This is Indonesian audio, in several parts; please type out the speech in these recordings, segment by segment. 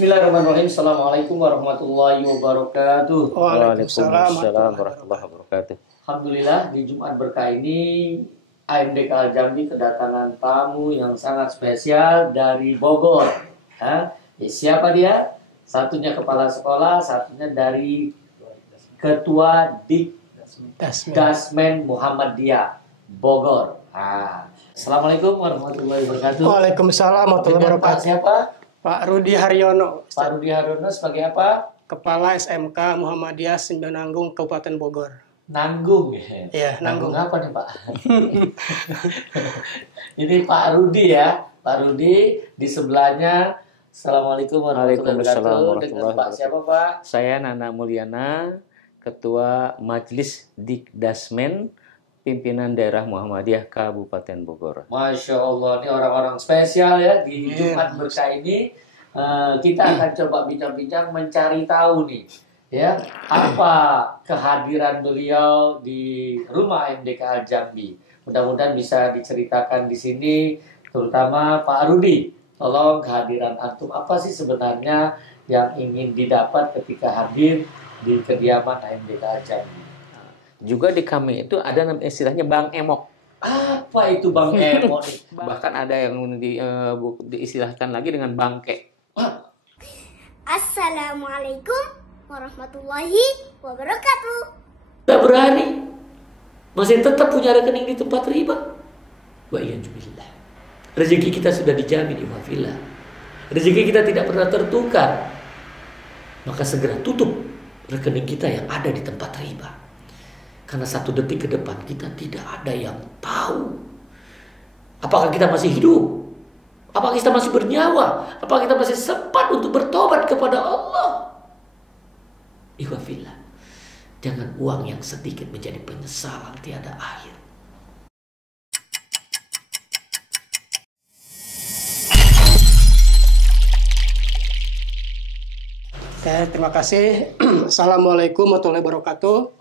Bismillahirrahmanirrahim. Assalamualaikum warahmatullahi wabarakatuh. Waalaikumsalam warahmatullahi wabarakatuh. Alhamdulillah di Jumat berkah ini AMDK Al Jambi kedatangan tamu yang sangat spesial dari Bogor. Siapa dia? Satunya kepala sekolah, satunya dari Ketua Dasmen Muhammadiyah Bogor. Assalamualaikum warahmatullahi wabarakatuh. Waalaikumsalam warahmatullahi Dengan Pak wabarakatuh. siapa? Pak Rudi Haryono, Pak Rudi Haryono sebagai apa? Kepala SMK Muhammadiyah Sembilananggung Kabupaten Bogor. Nanggung. Iya, Nanggung. Apa nih Pak? Ini Pak Rudi ya. Pak Rudi di sebelahnya. Assalamualaikum warahmatullahi wabarakatuh. Dengan Pak siapa Pak? Saya Nana Mulyana, Ketua Majelis Dikdasmen Pimpinan Daerah Muhammadiyah Kabupaten Bogor. Masya Allah, ini orang-orang spesial ya di Jumat berkah ini. Kita akan coba bincang-bincang mencari tahu nih, ya apa kehadiran beliau di rumah AMDK Al Jambi. Mudah-mudahan bisa diceritakan di sini, terutama Pak Rudi. Tolong kehadiran antum apa sih sebenarnya yang ingin didapat ketika hadir di kediaman AMDK Al Jambi? Juga di kami itu ada istilahnya Bang Emok. Apa itu Bang Emok? Bahkan ada yang diistilahkan lagi dengan Bangke. Assalamualaikum warahmatullahi wabarakatuh. Tidak berani, masih tetap punya rekening di tempat riba. Wa'iyadzubillah. Rezeki kita sudah dijamin, iwafillah. Rezeki kita tidak pernah tertukar. Maka segera tutup rekening kita yang ada di tempat riba. Karena 1 detik ke depan kita tidak ada yang tahu. Apakah kita masih hidup? Apakah kita masih bernyawa? Apakah kita masih sempat untuk bertobat kepada Allah? Ikhwafillah. Jangan uang yang sedikit menjadi penyesalan tiada akhir. Oke, terima kasih. Assalamualaikum warahmatullahi wabarakatuh.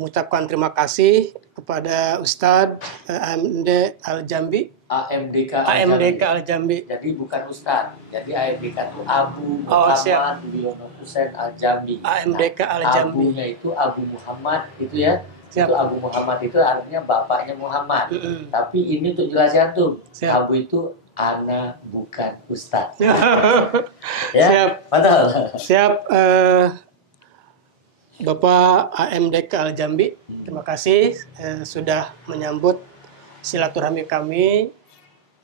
Mengucapkan terima kasih kepada Ustadz AMD Al Jambi. AMDK Al Jambi. Jadi bukan Ustadz. Jadi AMDK itu Abu Muhammad Wiono Husain Al Jambi. AMDK Al Jambi. Abunya itu Abu Muhammad itu ya. Siap. Itu Abu Muhammad itu artinya bapaknya Muhammad. Tapi ini untuk jelasin tuh. Siap. Abu itu ana bukan Ustadz. Ya. Siap. Betul. Siap. Bapak AMDK Al Jambi, terima kasih sudah menyambut silaturahmi kami.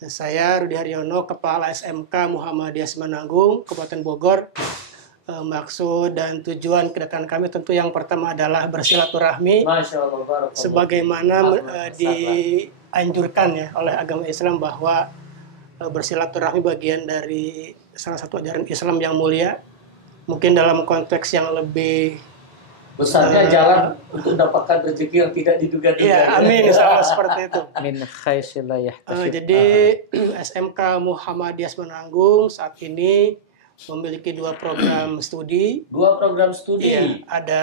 Saya Rudi Haryono, Kepala SMK Muhammadiyah Sembilananggung, Kabupaten Bogor. Maksud dan tujuan kedatangan kami tentu yang pertama adalah bersilaturahmi. Masya Allah, sebagaimana dianjurkan ya oleh agama Islam bahwa bersilaturahmi bagian dari salah satu ajaran Islam yang mulia. Mungkin dalam konteks yang lebih besarnya jalan untuk mendapatkan rezeki yang tidak diduga-duga. Iya, amin, seperti itu. Min khaisillah yahtasib. Jadi SMK Muhammadiyah Sembilananggung saat ini memiliki 2 program studi. 2 program studi. Iya, ada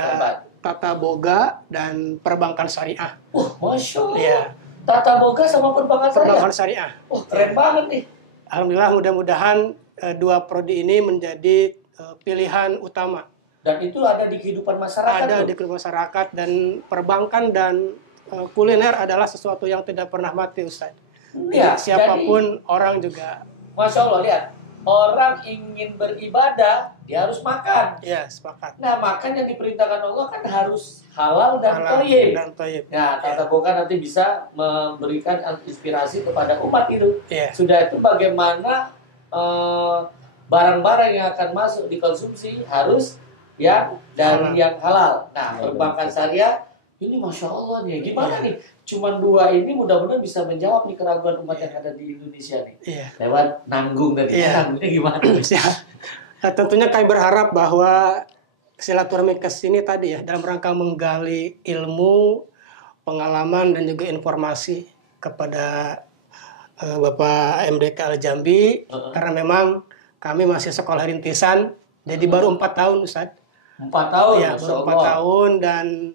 Tata Boga dan Perbankan Syariah. Masya Allah. Iya. Tata Boga sama Perbankan Syariah. Keren banget nih. Alhamdulillah, mudah-mudahan 2 prodi ini menjadi pilihan utama. Dan itu ada di kehidupan masyarakat. Ada di kehidupan masyarakat, dan perbankan dan kuliner adalah sesuatu yang tidak pernah mati, Ustaz. Ya, siapapun orang juga. Masya Allah, lihat. Orang ingin beribadah, dia harus makan. Ya, sepakat. Nah, makan yang diperintahkan Allah kan harus halal dan thayyib. Nah, Tata Boga nanti bisa memberikan inspirasi kepada umat itu. Ya. Sudah itu bagaimana barang-barang yang akan masuk dikonsumsi harus yang dan yang halal. Nah, perbankan syariah ini Masya Allah nih. Gimana nih? Cuman 2 ini mudah-mudahan bisa menjawab nih keraguan umat yang ada di Indonesia nih. Lewat nanggung tadi. Nanggungnya gimana? Nah, tentunya kami berharap bahwa silaturahmi ke sini tadi ya dalam rangka menggali ilmu, pengalaman dan juga informasi kepada Bapak AMDK Al Jambi. Karena memang kami masih sekolah rintisan, jadi baru 4 tahun, Ustaz. 4 tahun? Ya, baru 4 tahun, dan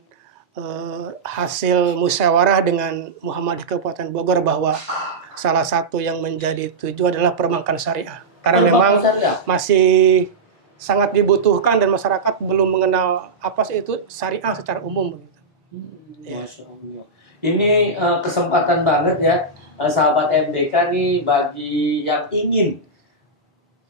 hasil musyawarah dengan Muhammadiyah Kabupaten Bogor bahwa salah satu yang menjadi tujuan adalah perbankan syariah. karena memang masih sangat dibutuhkan dan masyarakat belum mengenal apa sih itu syariah secara umum begitu. Masya Allah. Ini kesempatan banget ya sahabat MDK nih bagi yang ingin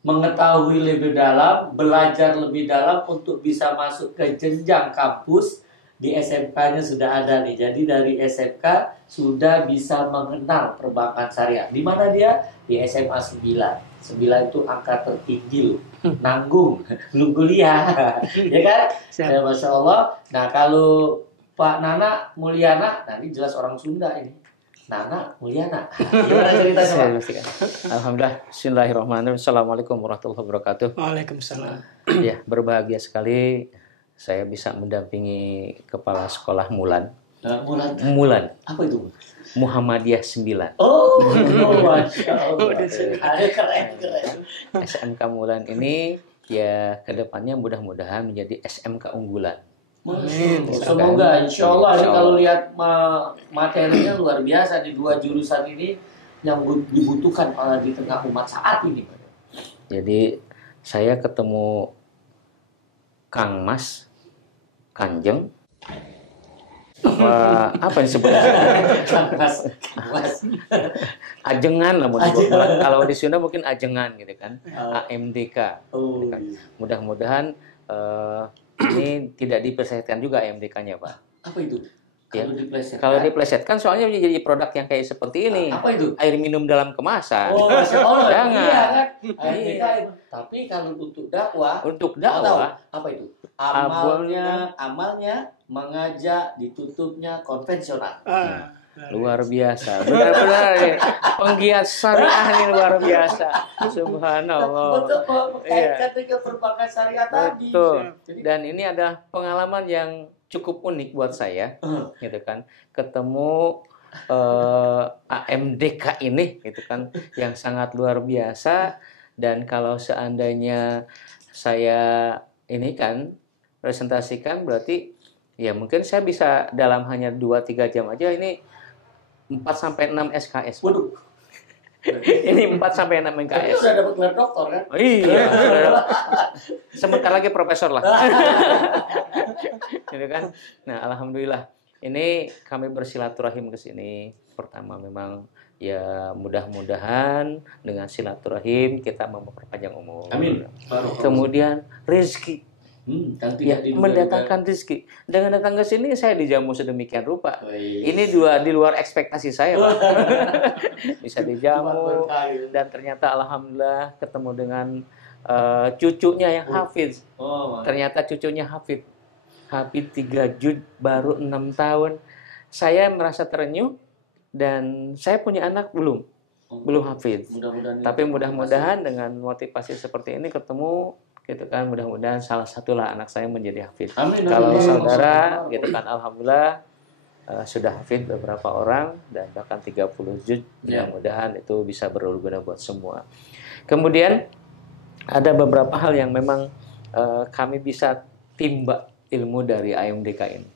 mengetahui lebih dalam, belajar lebih dalam untuk bisa masuk ke jenjang kampus. Di SMK-nya sudah ada nih. Jadi dari SMK sudah bisa mengenal perbankan syariah. Di mana dia? Di SMA 9. 9 itu angka tertinggi loh. Nanggung, belum kuliah. Ya kan? Ya, Masya Allah. Nah, kalau Pak Nana Mulyana, nah ini jelas orang Sunda ini. Nana Mulyana. Gimana ceritanya, Pak? Alhamdulillah. Bismillahirrahmanirrahim. Assalamualaikum warahmatullahi wabarakatuh. Waalaikumsalam. Ya, berbahagia sekali saya bisa mendampingi Kepala Sekolah Mulan. Mulan. Apa itu? Muhammadiyah 9. Oh, Masya Allah. Keren. SMK Mulan ini ya kedepannya mudah-mudahan menjadi SMK unggulan. Semoga insya Allah ini kalau lihat materinya luar biasa di 2 jurusan ini yang dibutuhkan di tengah umat saat ini. Jadi saya ketemu Kang Mas, Kanjeng, apa yang disebutnya? Kang Mas. Ajengan lah kalau di Sunda mungkin ajengan gitu kan. AMDK. Oh. Mudah-mudahan ini tidak diplesetkan juga AMDK-nya, Pak. Apa itu? Ya. Kalau diplesetkan soalnya menjadi produk yang kayak seperti ini. Apa itu? Air minum dalam kemasan. Oh, Masya Allah. Jangan. Iya kan? Tapi kalau untuk dakwah, apa itu? Amalnya mengajak ditutupnya konvensional. Luar biasa. Benar-benar penggiat syariah ini luar biasa. Subhanallah. Untuk mengkaitkan dengan perbankan syariah tadi. Betul. Dan ini adalah pengalaman yang cukup unik buat saya, gitu kan. Ketemu AMDK ini, gitu kan, yang sangat luar biasa. Dan kalau seandainya saya ini kan presentasikan, berarti ya mungkin saya bisa dalam hanya 2-3 jam aja ini 4-6 SKS. Waduh. Ini 4-6 SKS. Sudah dapat gelar doktor kan? Oh, iya. Sebentar lagi profesor lah. Gitu kan. Nah, alhamdulillah. Ini kami bersilaturahim ke sini. Pertama memang ya mudah-mudahan dengan silaturahim kita memperpanjang umur. Amin. Kemudian rezeki. Ya, mendatangkan rezeki. Dengan datang ke sini saya dijamu sedemikian rupa. Ini di luar ekspektasi saya, Pak. Bisa dijamu dan ternyata alhamdulillah ketemu dengan cucunya yang hafiz. Ternyata cucunya hafiz. Hafiz 3 juz baru 6 tahun. Saya merasa terenyuh dan saya punya anak belum hafiz. Tapi mudah-mudahan dengan motivasi seperti ini ketemu gitu kan, mudah-mudahan salah satulah anak saya menjadi hafiz. Amin, kalau saudara gitu kan, alhamdulillah sudah hafiz beberapa orang dan bahkan 30 juz. Mudah-mudahan itu bisa berguna buat semua. Kemudian ada beberapa hal yang memang kami bisa timba ilmu dari AMDK ini.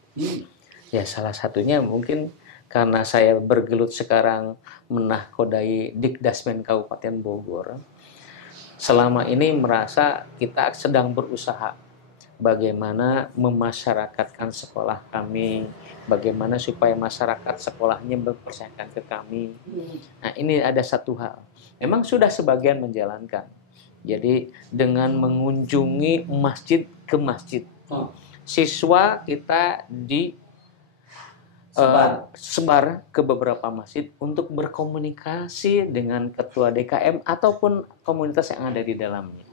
Ya salah satunya mungkin karena saya bergelut sekarang menahkodai Dikdasmen Kabupaten Bogor. Selama ini merasa kita sedang berusaha bagaimana memasyarakatkan sekolah kami, bagaimana supaya masyarakat sekolahnya mempercayakan ke kami. Nah, ini ada satu hal. Memang sudah sebagian menjalankan. Jadi dengan mengunjungi masjid ke masjid. Siswa kita sebar ke beberapa masjid untuk berkomunikasi dengan ketua DKM ataupun komunitas yang ada di dalamnya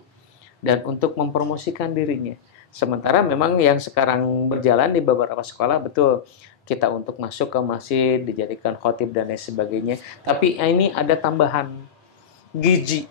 dan untuk mempromosikan dirinya. Sementara memang yang sekarang berjalan di beberapa sekolah betul kita untuk masuk ke masjid dijadikan khotib dan lain sebagainya. Tapi ini ada tambahan gizi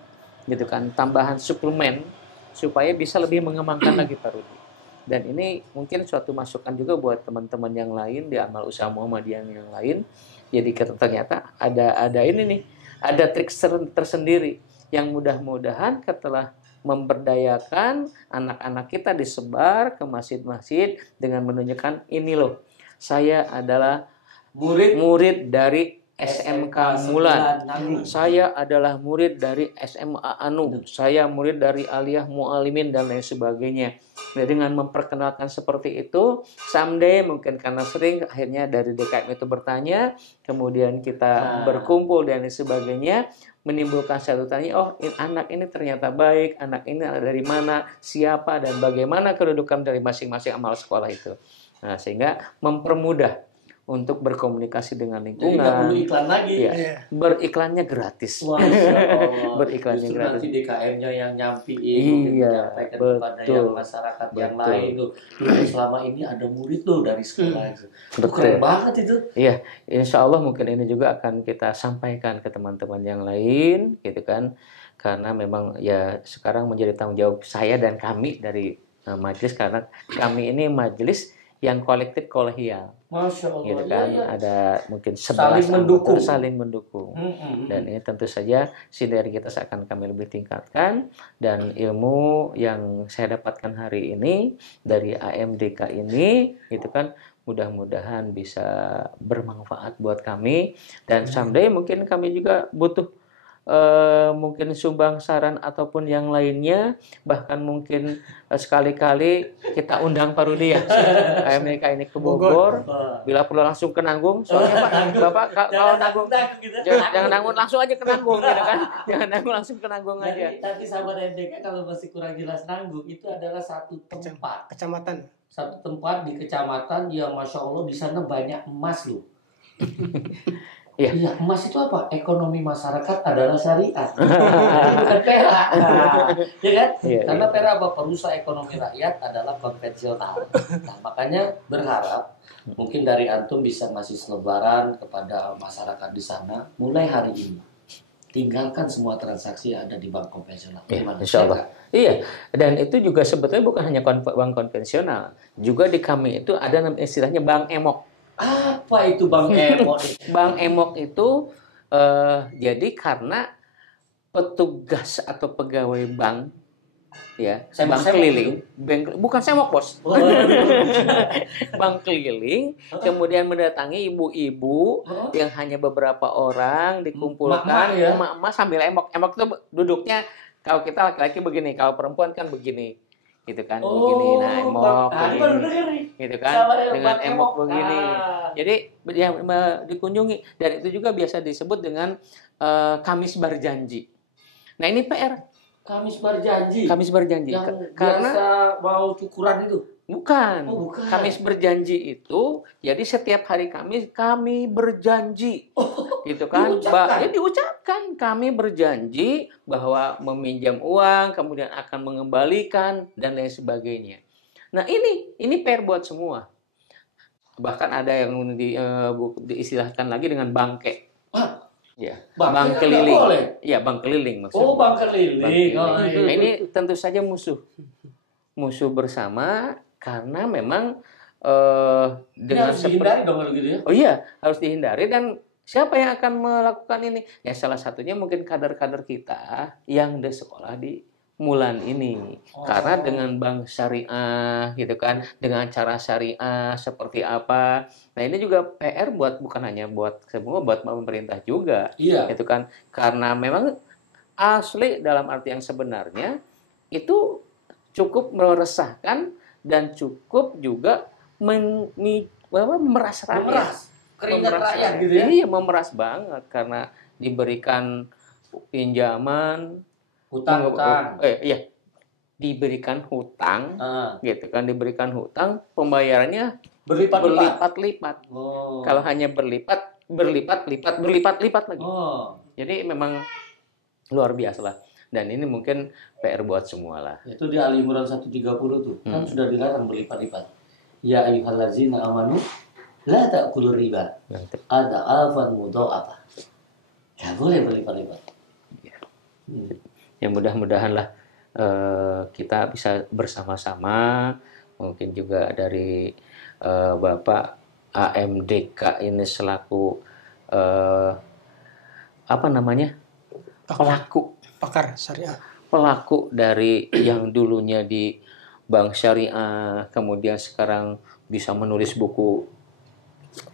gitu kan, tambahan suplemen supaya bisa lebih mengembangkan lagi Pak Rudi. Dan ini mungkin suatu masukan juga buat teman-teman yang lain di amal usaha Muhammadiyah yang lain. Jadi ternyata ada ini nih, ada trik tersendiri yang mudah-mudahan setelah memberdayakan anak-anak kita disebar ke masjid-masjid dengan menunjukkan ini loh, saya adalah murid dari SMK Mulan. Saya adalah murid dari SMA Anu. Saya murid dari Aliyah Mu'alimin dan lain sebagainya. Nah, dengan memperkenalkan seperti itu, someday mungkin karena sering akhirnya dari DKM itu bertanya, kemudian kita berkumpul dan lain sebagainya, menimbulkan satu tanya, oh anak ini ternyata baik, anak ini dari mana, siapa, dan bagaimana kedudukan dari masing-masing amal sekolah itu. Nah, sehingga mempermudah untuk berkomunikasi dengan lingkungan. Jadi nggak perlu iklan lagi. Ya, beriklannya gratis. Beriklannya justru gratis. Nanti DKM-nya yang nyampiin, Iya, menyampaikan betul, kepada yang masyarakat yang lain tuh. Selama ini ada murid tuh dari sekolah itu. Keren banget itu. Iya, insya Allah mungkin ini juga akan kita sampaikan ke teman-teman yang lain, gitu kan? Karena memang ya sekarang menjadi tanggung jawab saya dan kami dari majelis, karena kami ini majelis yang kolektif kolegial. Masya Allah. Gitu kan, ya. Ada mungkin 11 saling mendukung. Dan ini tentu saja sinergitas akan kami lebih tingkatkan, dan ilmu yang saya dapatkan hari ini dari AMDK ini, gitu kan, mudah-mudahan bisa bermanfaat buat kami, dan someday mungkin kami juga butuh mungkin sumbang saran ataupun yang lainnya, bahkan mungkin sekali-kali kita undang Pak Rudi ya AMDK ini ke Bogor, bila perlu langsung ke Nanggung, soalnya Bapak kalau nanggung jangan nanggung, langsung aja ke Nanggung, gitu kan, jangan nanggung, langsung ke Nanggung aja. Tapi sahabat AMDK kalau masih kurang jelas, Nanggung itu adalah satu tempat Kecamatan. Satu tempat di kecamatan yang Masya Allah di sana banyak emas loh. Iya. Iya, emas itu apa? Ekonomi masyarakat adalah syariah. Bukan perak. Ya kan? Iya, Karena perak apa? Perusahaan ekonomi rakyat adalah konvensional. Nah, makanya berharap mungkin dari antum bisa ngasih selebaran kepada masyarakat di sana mulai hari ini. Tinggalkan semua transaksi yang ada di bank konvensional. Ya, insya Allah. Iya, dan itu juga sebetulnya bukan hanya bank konvensional. Juga di kami itu ada istilahnya bank emok. Apa itu Bang Emok? Bank emok itu jadi karena petugas atau pegawai bank, ya, bank keliling, bukan semok bos, bank keliling, kemudian mendatangi ibu-ibu yang hanya beberapa orang dikumpulkan, emak-emak sambil emok. Emok itu duduknya, kalau kita laki-laki begini, kalau perempuan kan begini. Gitu kan, begini, nah emok begini, gitu kan, dengan emok begini. Jadi yang dikunjungi, dan itu juga biasa disebut dengan Kamis Berjanji. Nah ini PR. Kamis Berjanji. Kamis Berjanji. Yang karena biasa mau cukuran itu. Bukan. Bukan. Kamis Berjanji itu, jadi setiap hari Kamis kami berjanji, gitu kan? Diucapkan kami berjanji bahwa meminjam uang, kemudian akan mengembalikan dan lain sebagainya. Nah ini PR buat semua. Bahkan ada yang diistilahkan lagi dengan bangke. Ya, bank keliling. Iya, bank keliling maksudnya. Oh, bank keliling. Nah, ini tentu saja musuh bersama, karena memang dengan harus dihindari dong kalau gitu ya. Oh iya, harus dihindari. Dan siapa yang akan melakukan ini? Ya salah satunya mungkin kader-kader kita yang di sekolah di Mulan ini. Karena dengan bank syariah gitu kan, dengan cara syariah seperti apa. Nah, ini juga PR bukan hanya buat semua, buat pemerintah juga. Iya. Itu kan karena memang asli dalam arti yang sebenarnya itu cukup meresahkan dan cukup juga memeras rakyat. Memeras keringat rakyat gitu ya. Iya, memeras banget karena diberikan pinjaman, hutang. Iya. Diberikan hutang, gitu kan, diberikan hutang, pembayarannya berlipat-lipat. Kalau hanya berlipat-lipat lagi. Jadi memang luar biasa lah. Dan ini mungkin PR buat semua lah. Itu di Ali Imran 130 tuh. Kan sudah dilarang berlipat-lipat. Ya ayyuhallazina amanu la ta'kulur riba. Ada'afan mudha'afah. Ya boleh berlipat-lipat. Ya mudah-mudahan lah kita bisa bersama-sama, mungkin juga dari Bapak AMDK ini selaku pakar syariah, pelaku dari yang dulunya di bank syariah, kemudian sekarang bisa menulis buku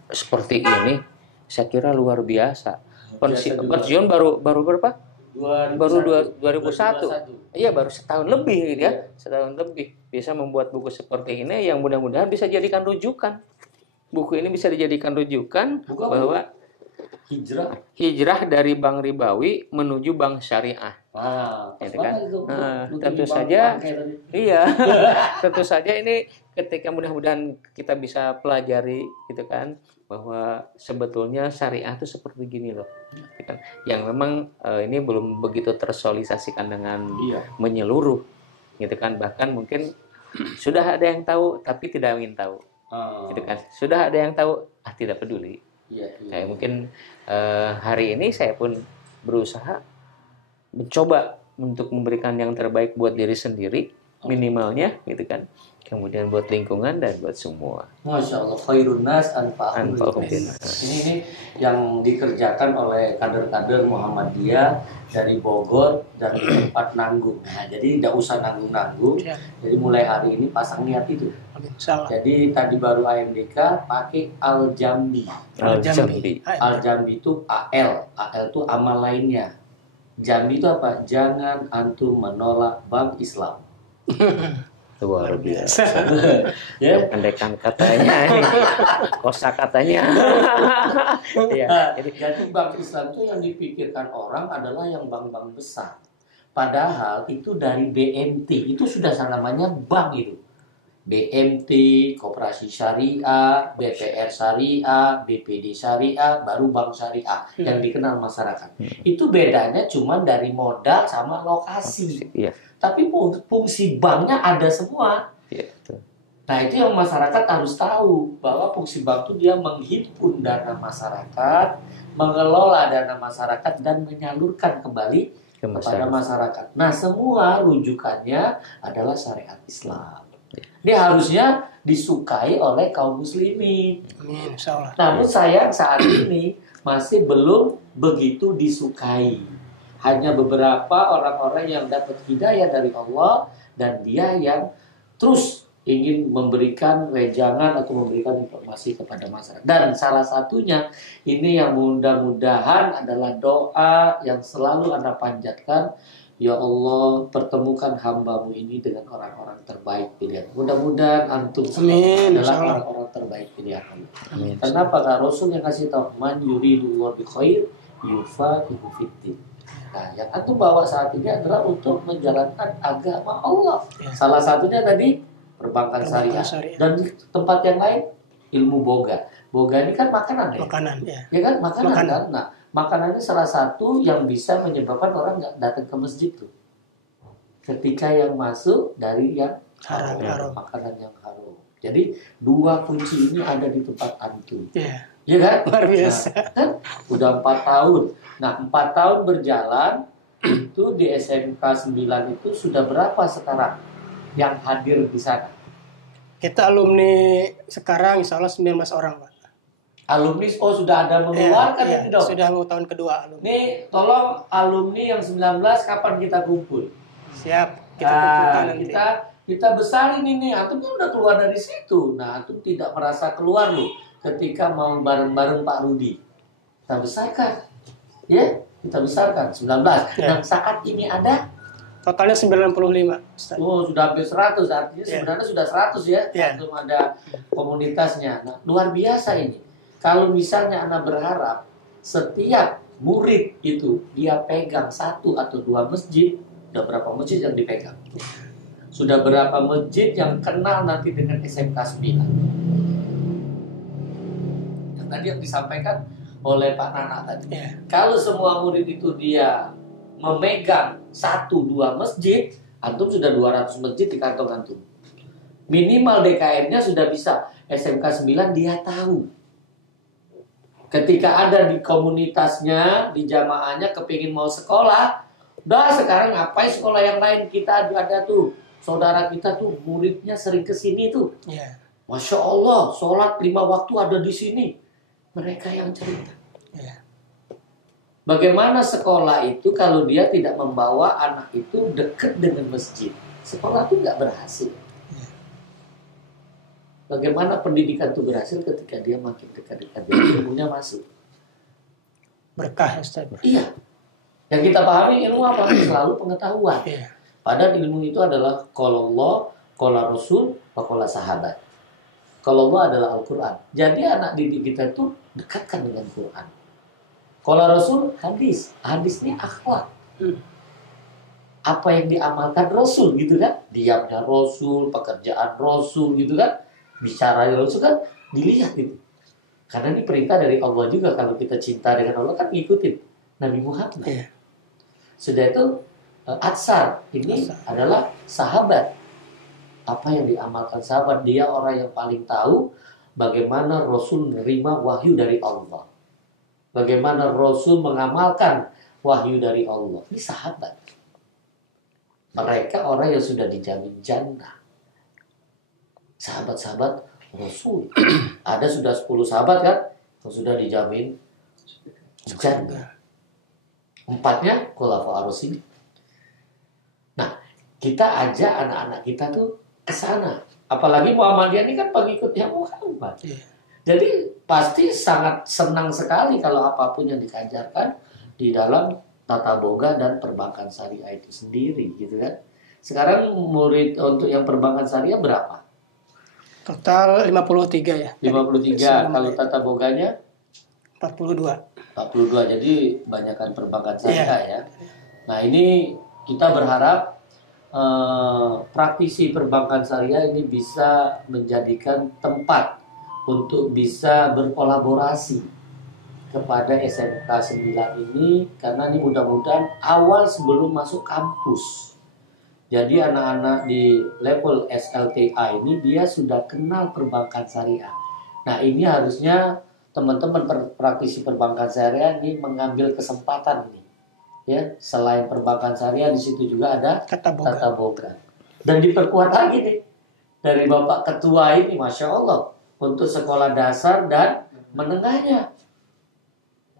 seperti ini. saya kira luar biasa. Biasa juga. Pensiun baru berapa? 2001. 2021. Iya, baru setahun lebih gitu ya. Iya. Setahun lebih bisa membuat buku seperti ini yang mudah-mudahan bisa dijadikan rujukan. Buku ini bisa dijadikan rujukan Buku apa? bahwa Hijrah. dari bank ribawi menuju bank syariah. Pas Gitu kan? banget itu. Nah, Lu tentu bang- saja. bangkai tadi. Iya, tentu saja ini ketika mudah-mudahan kita bisa pelajari gitu kan bahwa sebetulnya syariah itu seperti gini loh, gitu kan. Yang memang ini belum begitu tersosialisasikan dengan Iya. menyeluruh, gitu kan. Bahkan mungkin sudah ada yang tahu tapi tidak ingin tahu, gitu kan. Sudah ada yang tahu tidak peduli. Iya, iya. Kayak mungkin hari ini saya pun berusaha mencoba untuk memberikan yang terbaik buat diri sendiri minimalnya, gitu kan. Kemudian buat lingkungan dan buat semua. Masya Allah, khairun nas anfa'uhum Anfa'uhum linnas. Ini yang dikerjakan oleh kader-kader Muhammadiyah dari Bogor dan tempat nanggung. Nah, jadi tidak usah nanggung-nanggung. Ya. Jadi mulai hari ini pasang niat itu. Amin. Salah. Jadi tadi baru AMDK pakai Al-Jambi. Al-Jambi. Al-Jambi itu AL. AL itu amal lainnya. Jambi itu apa? Jangan antum menolak bank Islam. Luar biasa. Ya. Pendekan katanya, kosa katanya. Iya. Nah, Jadi jadi bank Islam itu yang dipikirkan orang adalah yang bank-bank besar. Padahal itu dari BMT, itu sudah namanya bank itu. BMT, Koperasi Syariah, BPR Syariah, BPD Syariah, baru Bank Syariah yang dikenal masyarakat. Itu bedanya cuma dari modal sama lokasi. iya, Tapi fungsi banknya ada semua. iya betul. Nah, itu yang masyarakat harus tahu bahwa fungsi bank itu dia menghimpun dana masyarakat, mengelola dana masyarakat dan menyalurkan kembali kepada masyarakat. Nah, semua rujukannya adalah syariat Islam. Dia harusnya disukai oleh kaum muslimin. Amin. Salah. Namun sayang saat ini masih belum begitu disukai. Hanya beberapa orang-orang yang dapat hidayah dari Allah dan dia yang terus ingin memberikan wejangan atau memberikan informasi kepada masyarakat. Dan salah satunya ini yang mudah-mudahan adalah doa yang selalu Anda panjatkan. Ya Allah, pertemukan hambamu ini dengan orang-orang terbaik pilihan. Mudah-mudahan antum Amin. adalah orang-orang terbaik pilihan Allah. Amin. Kenapa? Karena Rasul yang kasih tahu, man yuridullahu bi khair yufaqihu fiddin. Nah, yang antum bawa saat ini adalah untuk menjalankan agama Allah. Ya. Salah satunya tadi perbankan Perbankan syariah. syariah. Dan di tempat yang lain ilmu boga. Boga ini kan makanan ya. Makanan, ya. Ya kan makanan Makanan. kan. Nah, makanan ini salah satu yang bisa menyebabkan orang nggak datang ke masjid tuh. Ketika yang masuk dari yang Haram. makanan yang haram. Jadi dua kunci ini ada di tempat antum. Ya. Iya kan? Luar biasa. Nah, kan udah 4 tahun. Nah, 4 tahun berjalan itu di SMK 9 itu sudah berapa sekarang yang hadir di sana? Kita alumni sekarang insya Allah 19 orang, Pak. Alumni sudah ada mengeluarkan Ya, ini dong. sudah mau tahun kedua alumni. Nih, tolong alumni yang 19 kapan kita kumpul? Siap. Kita Nah, kumpulkan nanti. kita besarin ini. Antum kan udah keluar dari situ. Nah, antum tidak merasa keluar loh ketika mau bareng-bareng Pak Rudi. Kita besarkan. Ya, kita besarkan 19. Ya. Nah, saat ini ada Totalnya 95. Ustaz. sudah hampir 100. Artinya Ya. sebenarnya sudah 100 ya. Ya. Antum ada komunitasnya. Nah, luar biasa ini. Kalau misalnya Anda berharap setiap murid itu dia pegang 1 atau 2 masjid, sudah berapa masjid yang dipegang? Sudah berapa masjid yang kenal nanti dengan SMK 9? Yang tadi yang disampaikan oleh Pak Nana tadi. Ya. Kalau semua murid itu dia memegang 1-2 masjid, antum sudah 200 masjid di kantong antum. Minimal DKM-nya sudah bisa. SMK 9 dia tahu. Ketika ada di komunitasnya, di jamaahnya kepingin mau sekolah, udah sekarang ngapain sekolah yang lain, kita ada tuh saudara kita tuh muridnya sering kesini tuh, Ya. Masya Allah, sholat 5 waktu ada di sini. Mereka yang cerita. Ya. Bagaimana sekolah itu kalau dia tidak membawa anak itu dekat dengan masjid? Sekolah itu nggak berhasil. Bagaimana pendidikan itu berhasil ketika dia makin dekat-dekat, ilmunya masuk. berkah ya Ustaz. Iya. Yang kita pahami ilmu apa? Selalu pengetahuan. Iya. Padahal ilmu itu adalah qala Allah, qala Rasul, wa qala sahabat. Qala Allah adalah Al-Quran. Jadi anak didik kita itu dekatkan dengan Quran. Qala Rasul, hadis. Hadis ini akhlak. Apa yang diamalkan Rasul gitu kan? Diamnya Rasul, pekerjaan Rasul gitu kan? Bicaranya Rasul kan dilihat itu. Karena ini perintah dari Allah juga. Kalau kita cinta dengan Allah kan ngikutin Nabi Muhammad. Iya. Sudah itu Atsar ini adalah sahabat. Apa yang diamalkan sahabat, dia orang yang paling tahu bagaimana Rasul menerima wahyu dari Allah, bagaimana Rasul mengamalkan wahyu dari Allah. Ini sahabat. Mereka orang yang sudah dijamin jannah. Sahabat-sahabat Rasul. Ada sudah 10 sahabat kan yang sudah dijamin jannah. 4-nya khulafaur rasyidin. Nah, kita ajak anak-anak kita tuh ke sana. Apalagi Muhammadiyah ini kan pengikutnya Muhammad. Iya. Jadi pasti sangat senang sekali kalau apapun yang dikajarkan di dalam tata boga dan perbankan syariah itu sendiri, gitu kan. Sekarang murid untuk yang perbankan syariah berapa? Total 53 ya. 53. Kalau tata boganya 42. 42. Jadi banyakkan perbankan syariah ya. Nah, ini kita berharap praktisi perbankan syariah ini bisa menjadikan tempat untuk bisa berkolaborasi kepada SMK 9 ini, karena ini mudah-mudahan awal sebelum masuk kampus. Jadi anak-anak di level SLTA ini dia sudah kenal perbankan syariah. Nah, ini harusnya teman-teman praktisi perbankan syariah ini mengambil kesempatan ini. Ya, selain perbankan syariah di situ juga ada tata boga. Dan diperkuat lagi nih dari Bapak Ketua ini, Masya Allah, untuk sekolah dasar dan menengahnya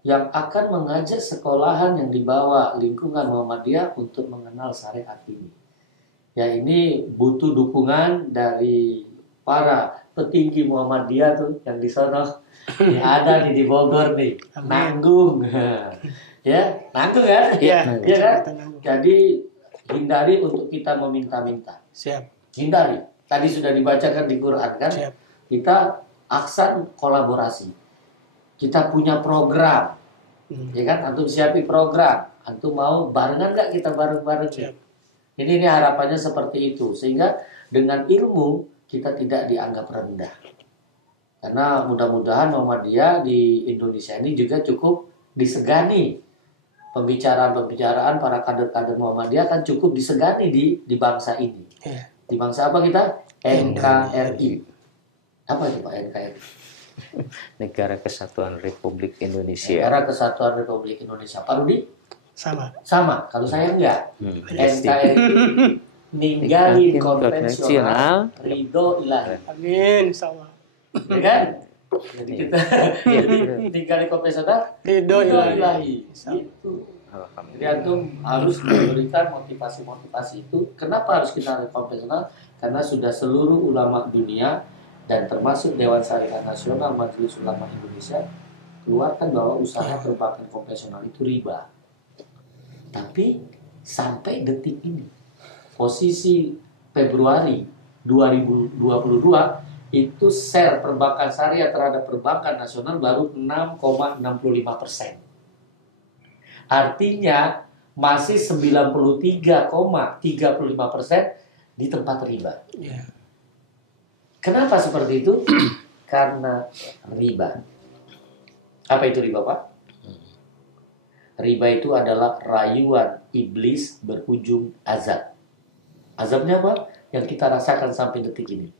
yang akan mengajak sekolahan yang dibawa lingkungan Muhammadiyah untuk mengenal syariat ini. Ya, ini butuh dukungan dari para petinggi Muhammadiyah tuh yang di sana yang ada di Bogor nih. Nanggung. Ya, nanggung kan? Iya. Ya kan? Jadi hindari untuk kita meminta-minta. Siap. Hindari. Tadi sudah dibacakan di Quran kan? Siap. Kita aksan kolaborasi. Kita punya program. Ya kan? Antum siapi program. Antum mau barengan nggak kita bareng-bareng? Siap. Ini harapannya seperti itu. Sehingga dengan ilmu kita tidak dianggap rendah. Karena mudah-mudahan Muhammadiyah di Indonesia ini juga cukup disegani. Pembicaraan-pembicaraan para kader-kader Muhammadiyah kan cukup disegani di bangsa ini. Iya. Di bangsa apa kita? NKRI. Apa itu Pak NKRI? Negara Kesatuan Republik Indonesia. Negara Kesatuan Republik Indonesia. Pak Rudi? Sama. Kalau saya enggak. NKRI ninggalin konvensional, ridho ilahi. Amin. Sama. Ya kan? Jadi kita tinggal di konvensional, ridho ilahi. Itu. Jadi antum harus memberikan motivasi-motivasi itu. Kenapa harus kita konvensional? Karena sudah seluruh ulama dunia dan termasuk Dewan Syariah Nasional Majelis Ulama Indonesia keluarkan bahwa usaha perbankan konvensional itu riba. Tapi sampai detik ini, posisi Februari 2022 itu share perbankan syariah terhadap perbankan nasional baru 6,65%. Artinya masih 93,35% di tempat riba. Yeah. Kenapa seperti itu? Karena riba. Apa itu riba, Pak? Riba itu adalah rayuan iblis berujung azab. Azabnya apa? Yang kita rasakan sampai detik ini.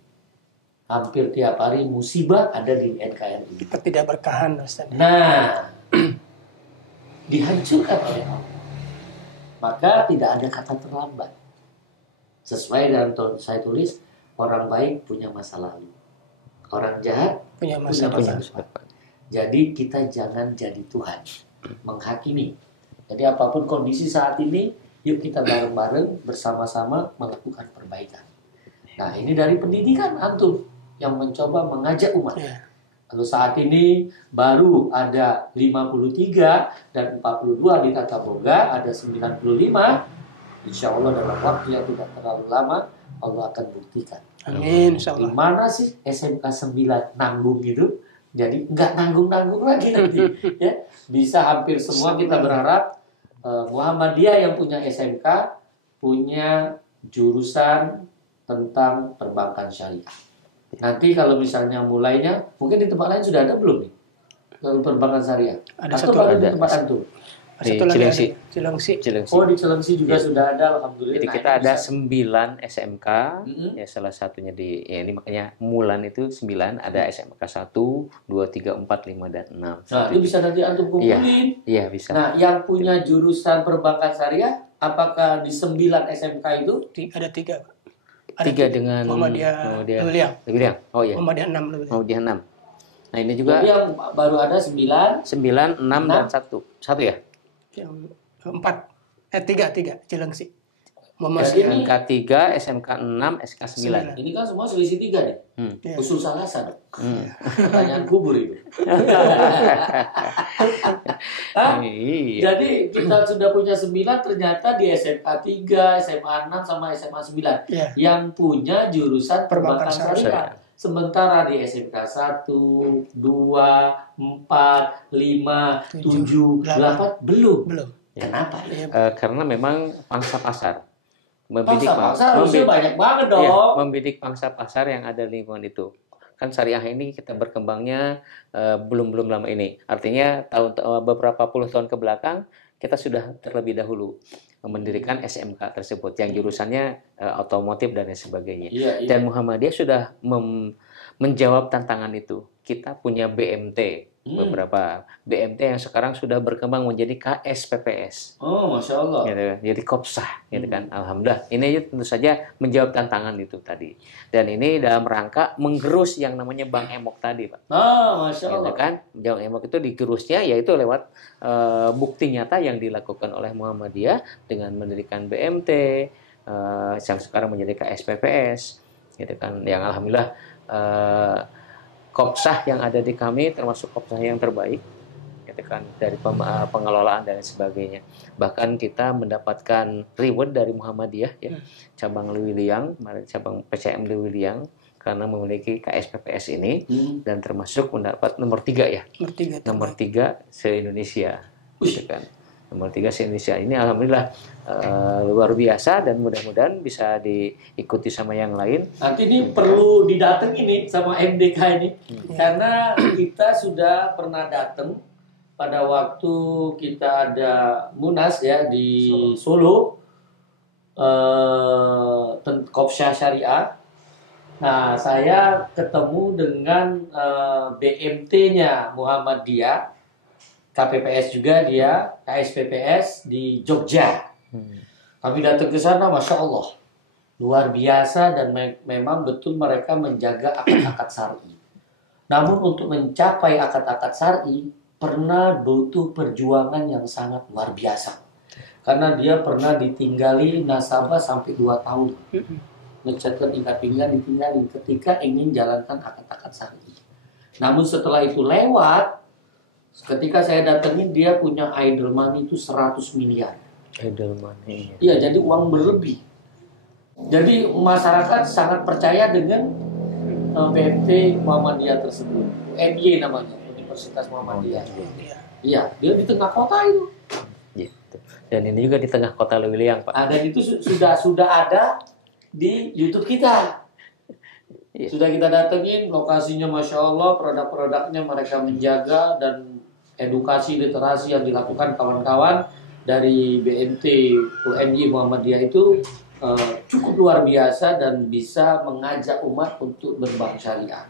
Hampir tiap hari musibah ada di NKRI. Ketidakberkahan, Ustaz. Nah, dihancurkan oleh Allah. Maka tidak ada kata terlambat. Sesuai dengan saya tulis, orang baik punya masa lalu. Orang jahat Punya masa depan. Jadi kita jangan jadi Tuhan, menghakimi. Jadi apapun kondisi saat ini, yuk kita bareng-bareng bersama-sama melakukan perbaikan. Nah, ini dari pendidikan antum yang mencoba mengajak umat. Yeah. Kalau saat ini baru ada 53 dan 42 di Tata Boga, ada 95. Insya Allah dalam waktu yang tidak terlalu lama, Allah akan buktikan. Amin, Di insyaallah. mana sih SMK 9 nanggung gitu? Jadi nggak nanggung-nanggung lagi nanti. Ya, bisa hampir semua kita berharap Muhammadiyah yang punya SMK punya jurusan tentang perbankan syariah. Nanti kalau misalnya mulainya, mungkin di tempat lain sudah ada belum nih? Kalau perbankan syariah. Ada Atau satu, baru di ada. tempat antum? Di Satu lagi Cilengsi. ada. Cilengsi. Cilengsi. Oh, di Cilengsi juga Iya. sudah ada, alhamdulillah. Jadi Nah, kita ini ada bisa. 9 SMK, Mm-mm. ya salah satunya di ya ini makanya Mulan itu 9, ada SMK 1, 2, 3, 4, 5 dan 6. Nah, itu bisa nanti antum kumpulin. Iya, bisa. Nah, yang punya jurusan perbankan syariah, apakah di 9 SMK itu? Ada 3. Pak. Ada 3 dengan Muhammadiyah Lewiliang. Lewiliang. Oh iya. Muhammadiyah 6 Lewiliang. Muhammadiyah 6. Nah, ini juga Jadi yang baru ada 9. 9, 6 dan 1. 1 ya? Yang 4. 3 Cilengsi. Jadi Muhammadiyah. ini- SMK 3, SMK 6, SK 9. Ini kan semua selisih 3 nih. Iya. Usul salasa dong. Hmm. Pertanyaan kubur itu. Hah? Iya. Jadi kita sudah punya 9, ternyata di SMK 3, SMA 6 sama SMA 9 Iya. yang punya jurusan perbankan Perbankan syariah. Sementara di SMK 1, 2, 4, 5, 7, 8 belum. Belum. Kenapa? Iya. Karena memang pangsa pasar Pangsa pasar harusnya banyak banget dong. Iya, membidik pangsa pasar yang ada di lingkungan itu. Kan syariah ini kita berkembangnya belum lama ini. Artinya beberapa puluh tahun ke belakang kita sudah terlebih dahulu mendirikan SMK tersebut yang jurusannya otomotif dan lain sebagainya. Iya, iya. Dan Muhammadiyah sudah menjawab tantangan itu. Kita punya BMT, beberapa BMT yang sekarang sudah berkembang menjadi KSPPS. Oh, Masya Allah. Gitu, jadi kopsah gitu kan. Alhamdulillah ini tentu saja menjawab tantangan itu tadi, dan ini dalam rangka menggerus yang namanya Bank Emok tadi, Pak. Ah, Masya Gitu Allah. kan, Bank Emok itu digerusnya yaitu lewat bukti nyata yang dilakukan oleh Muhammadiyah dengan mendirikan BMT yang sekarang menjadi KSPPS gitu kan, yang alhamdulillah kopsah yang ada di kami termasuk kopsah yang terbaik gitu kan, dari pengelolaan dan sebagainya. Bahkan kita mendapatkan reward dari Muhammadiyah ya, cabang Lewiliang, cabang PCM Lewiliang karena memiliki KSPPS ini, dan termasuk mendapat nomor 3 ya. Nomor 3 se-Indonesia gitu kan. Nomor 3 se-Indonesia ini alhamdulillah luar biasa, dan mudah-mudahan bisa diikuti sama yang lain. Nanti ini perlu didatengin nih sama MDK ini. Karena kita sudah pernah datang pada waktu kita ada Munas ya di Solo. Kopsha Syariah. Nah, saya ketemu dengan BMT-nya Muhammadiyah, KPPS juga dia, KSPPS di Jogja. Kami datang ke sana, Masya Allah, luar biasa, dan memang betul mereka menjaga akad-akad syar'i. Namun untuk mencapai akad-akad syar'i pernah butuh perjuangan yang sangat luar biasa. Karena dia pernah ditinggali nasabah sampai 2 tahun. Mencatat ikat pinggang ditinggalin ketika ingin jalankan akad-akad syar'i. Namun setelah itu lewat, ketika saya datangin dia punya idle money itu 100 miliar. Idle money. Iya, jadi uang berlebih. Jadi masyarakat sangat percaya dengan BMT Muhammadiyah tersebut. UNY namanya, Universitas Muhammadiyah. Iya, dia di tengah kota itu. Gitu. Dan ini juga di tengah kota Lewiliang, Pak. Dan itu sudah ada di YouTube kita. Iya. Sudah kita datengin, lokasinya Masya Allah, produk-produknya mereka menjaga, dan edukasi literasi yang dilakukan kawan-kawan dari BMT UNY Muhammadiyah itu cukup luar biasa dan bisa mengajak umat untuk berbank syariah.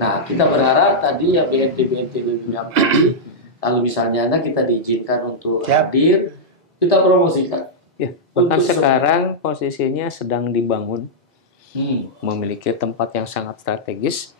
Nah, kita berharap tadi ya BMT Lewiliang tadi, kalau misalnya kita diizinkan untuk hadir, kita promosikan. Ya, bahkan Untuk sekarang posisinya sedang dibangun, memiliki tempat yang sangat strategis,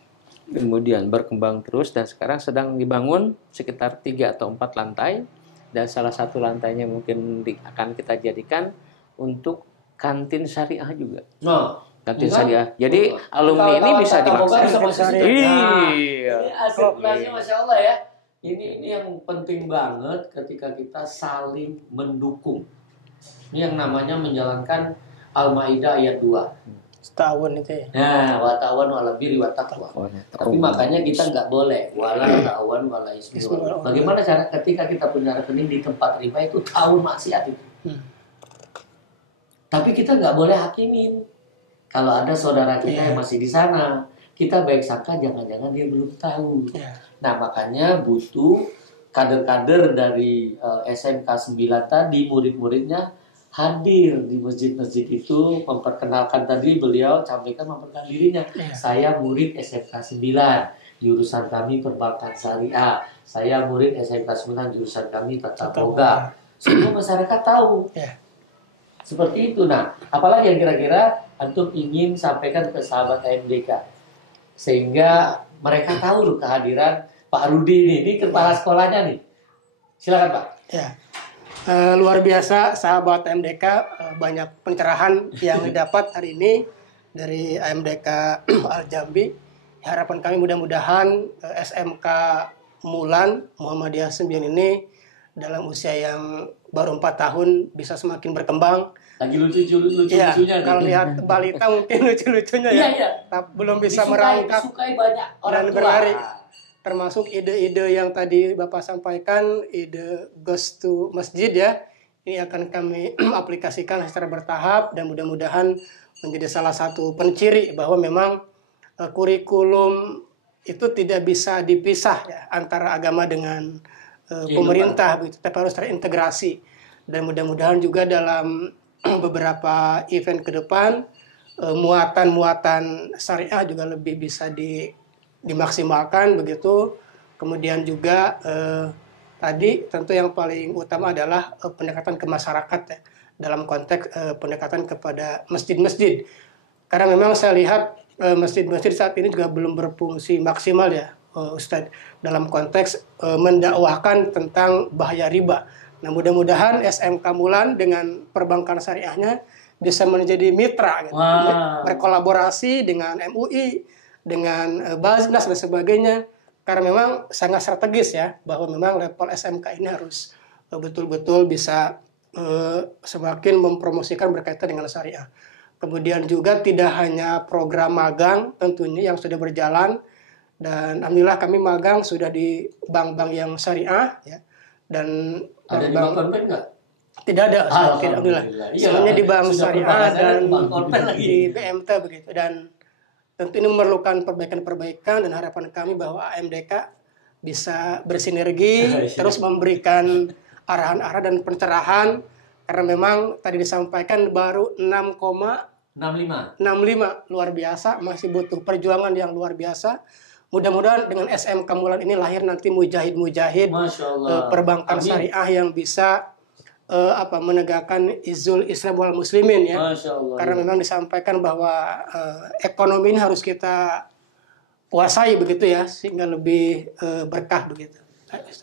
kemudian berkembang terus, dan sekarang sedang dibangun sekitar 3 atau 4 lantai, dan salah satu lantainya mungkin akan kita jadikan untuk kantin syariah juga. Nah, Kantin Bukan? syariah. Jadi alumni ini Kawan-kawan bisa tak taboga dimaksud. bisa masuk situ. Iya. Ini asirkulasinya Masya Allah ya. Ini yang penting banget ketika kita saling mendukung. Ini yang namanya menjalankan Al-Maidah ayat 2. Setahun itu ya. Nah, wa ta'awanu 'alal birri wat taqwa. Tapi makanya kita nggak boleh wala ta'awanu 'alal ismi wal udwan. Bagaimana cara ketika kita punya rekening di tempat riba itu tahu maksiat itu. Tapi kita nggak boleh hakimin. Kalau ada saudara kita yang masih di sana, kita baik sangka jangan-jangan dia belum tahu. Nah, makanya butuh kader-kader dari SMK 9 tadi, murid-muridnya hadir di masjid-masjid itu, memperkenalkan tadi beliau sampaikan memperkenalkan dirinya. Saya murid SMK 9, jurusan kami perbankan syariah. Saya murid SMK 9, jurusan kami tata boga. Semua masyarakat tahu. Seperti itu. Nah, apalagi yang kira-kira antum ingin sampaikan ke sahabat AMDK sehingga mereka tahu loh kehadiran Pak Rudi ini kepala sekolahnya nih. Silakan Pak. Ya. Luar biasa sahabat AMDK, banyak pencerahan yang didapat hari ini dari AMDK Al Jambi. Harapan kami mudah-mudahan SMK Mulan Muhammadiyah 9 ini dalam usia yang baru 4 tahun bisa semakin berkembang. Lagi lucu-lucunya. Kalau lihat balita mungkin lucu-lucunya Iya. tapi belum bisa merangkak disukai banyak orang dan tua. berlari. Termasuk ide-ide yang tadi Bapak sampaikan, ide Ghost to Masjid ya. Ini akan kami aplikasikan secara bertahap dan mudah-mudahan menjadi salah satu penciri bahwa memang kurikulum itu tidak bisa dipisah ya antara agama dengan pemerintah, begitu, tapi harus terintegrasi. Dan mudah-mudahan juga dalam beberapa event ke depan muatan-muatan syariah juga lebih bisa dimaksimalkan begitu. Kemudian juga tadi tentu yang paling utama adalah pendekatan ke masyarakat ya, dalam konteks pendekatan kepada masjid-masjid. Karena memang saya lihat masjid-masjid saat ini juga belum berfungsi maksimal ya, Ustadz, dalam konteks mendakwahkan tentang bahaya riba. Nah, mudah-mudahan SMK Mulan dengan perbankan syariahnya bisa menjadi mitra gitu. Berkolaborasi dengan MUI, dengan Basnas dan sebagainya. Karena memang sangat strategis ya, bahwa memang level SMK ini harus betul-betul bisa semakin mempromosikan berkaitan dengan syariah. Kemudian juga tidak hanya program magang tentunya yang sudah berjalan, dan alhamdulillah kami magang sudah di bank-bank yang syariah ya. Dan ada di bank konven nggak? Tidak ada, alhamdulillah. Sebenarnya di bank syariah dan di BMT begitu. Dan tentu ini memerlukan perbaikan-perbaikan, dan harapan kami bahwa AMDK bisa bersinergi terus memberikan arahan-arahan dan pencerahan, karena memang tadi disampaikan baru 6,65 luar biasa, masih butuh perjuangan yang luar biasa. Mudah-mudahan dengan SMK Mulan ini lahir nanti mujahid-mujahid perbankan syariah yang bisa menegakkan izul Islam wal muslimin ya. Karena memang disampaikan bahwa ekonomi ini harus kita kuasai begitu ya, sehingga lebih berkah begitu.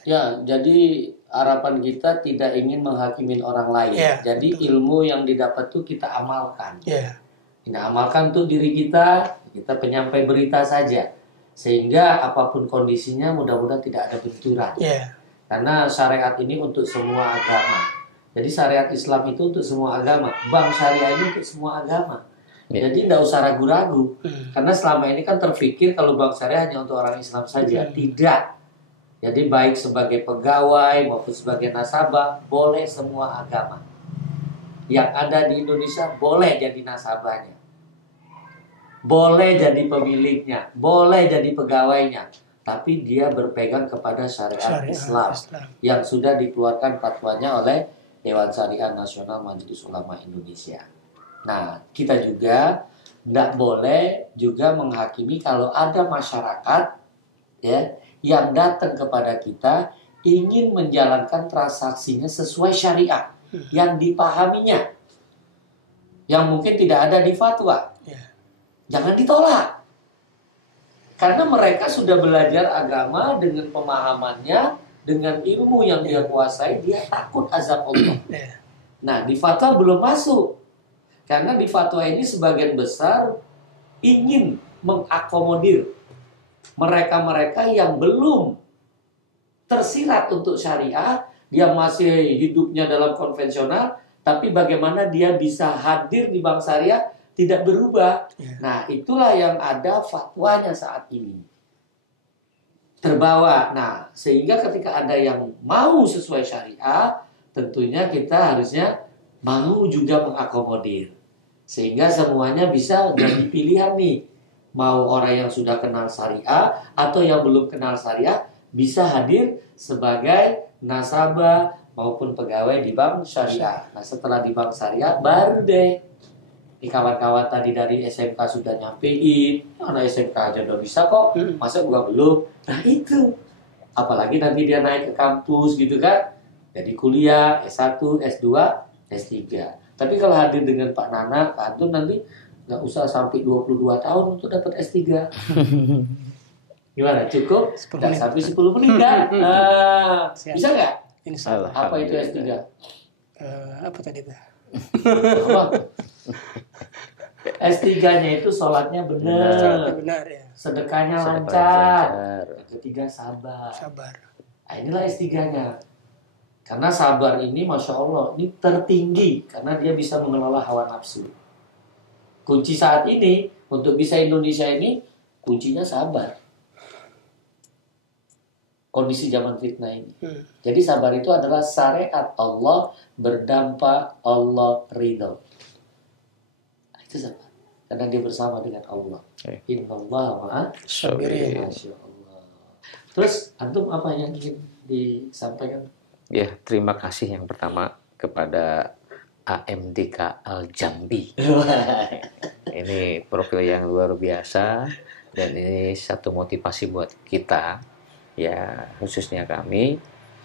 Ya, jadi harapan kita tidak ingin menghakimin orang lain. Jadi ilmu yang didapat tuh kita amalkan. Kita amalkan tuh diri kita penyampai berita saja. Sehingga apapun kondisinya mudah-mudahan tidak ada benturan. Karena syariat ini untuk semua agama. Jadi syariat Islam itu untuk semua agama. Bank syariah ini untuk semua agama. Jadi tidak usah ragu-ragu. Karena selama ini kan terpikir kalau bank syariah hanya untuk orang Islam saja. Tidak. Jadi baik sebagai pegawai maupun sebagai nasabah, boleh semua agama. Yang ada di Indonesia boleh jadi nasabahnya. Boleh jadi pemiliknya, boleh jadi pegawainya, tapi dia berpegang kepada syariat Islam yang sudah dikeluarkan fatwanya oleh Dewan Syariah Nasional Majelis Ulama Indonesia. Nah, kita juga tidak boleh juga menghakimi kalau ada masyarakat ya yang datang kepada kita ingin menjalankan transaksinya sesuai syariah yang dipahaminya, yang mungkin tidak ada di fatwa. Jangan ditolak. Karena mereka sudah belajar agama dengan pemahamannya, dengan ilmu yang dia kuasai, dia takut azab Allah. Nah, di fatwa belum masuk. Karena di fatwa ini sebagian besar ingin mengakomodir mereka-mereka yang belum tersirat untuk syariah, dia masih hidupnya dalam konvensional, tapi bagaimana dia bisa hadir di bank syariah tidak berubah. Nah, itulah yang ada fatwanya saat ini. Terbawa. Nah, sehingga ketika ada yang mau sesuai syariah, tentunya kita harusnya mau juga mengakomodir. Sehingga semuanya bisa jadi pilihan nih. Mau orang yang sudah kenal syariah atau yang belum kenal syariah bisa hadir sebagai nasabah maupun pegawai di bank syariah. Nah, setelah di bank syariah baru deh di kawan-kawan tadi dari SMK sudah nyampein, anak SMK aja udah bisa kok, masa gua belum? Nah itu, apalagi nanti dia naik ke kampus gitu kan, jadi kuliah S1, S2, S3. Tapi kalau hadir dengan Pak Nana, Pak Antun nanti nggak usah sampai 22 tahun untuk dapat S3. Gimana? Cukup? Nggak sampai 10 menit kan? Bisa nggak? Insya Allah. Apa itu S3? Apa tadi itu? Apa? S3-nya itu sholatnya benar, Benar ya. sedekahnya Sedekahnya lancar. lancar. Yang ketiga sabar. Sabar. Nah, inilah S3-nya. Karena sabar ini Masya Allah, ini tertinggi. Karena dia bisa mengelola hawa nafsu. Kunci saat ini, untuk bisa Indonesia ini, kuncinya sabar. Kondisi zaman fitnah ini. Jadi sabar itu adalah syariat Allah berdampak Allah ridho. Itu sabar. Karena dia bersama dengan Allah. Innallaha ma'as Sabirin. Masya Allah. Terus, antum apa yang ingin disampaikan? Ya, terima kasih yang pertama kepada AMDK Al-Jambi. Ini profil yang luar biasa dan ini satu motivasi buat kita, ya khususnya kami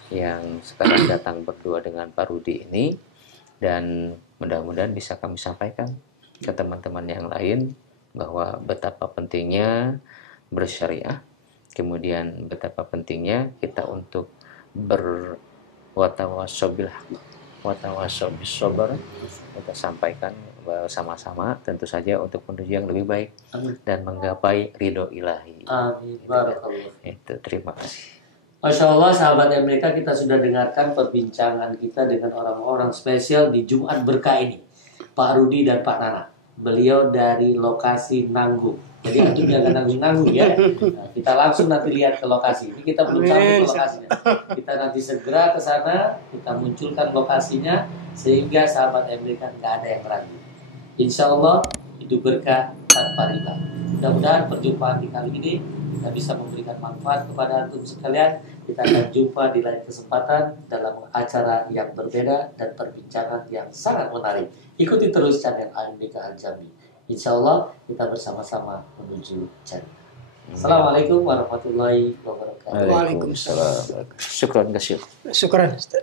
yang sekarang datang berdua dengan Pak Rudi ini, dan mudah-mudahan bisa kami sampaikan ke teman-teman yang lain bahwa betapa pentingnya bersyariah, kemudian betapa pentingnya kita untuk watawassobil sabar, kita sampaikan bersama-sama tentu saja untuk menuju yang lebih baik dan menggapai ridho ilahi. Amin. Barakallah. Itu terima kasih. Masya Allah, sahabat mereka, kita sudah dengarkan perbincangan kita dengan orang-orang spesial di Jumat Berkah ini, Pak Rudi dan Pak Nana. Beliau dari lokasi Nanggung. Jadi antum jangan nanggung-nanggung ya. Nah, kita langsung nanti lihat ke lokasi. Ini kita belum sampai ke lokasinya. Kita nanti segera ke sana, kita munculkan lokasinya sehingga sahabat mereka nggak ada yang ragu. Insya Allah hidup berkah tanpa riba. Mudah-mudahan perjumpaan di kali ini kita bisa memberikan manfaat kepada antum sekalian. Kita akan jumpa di lain kesempatan dalam acara yang berbeda dan perbincangan yang sangat menarik. Ikuti terus channel AMDK Al-Jambi. Insya Allah kita bersama-sama menuju jannah. Assalamualaikum warahmatullahi wabarakatuh. Waalaikumsalam. Syukran kasih. Syukran Ustaz.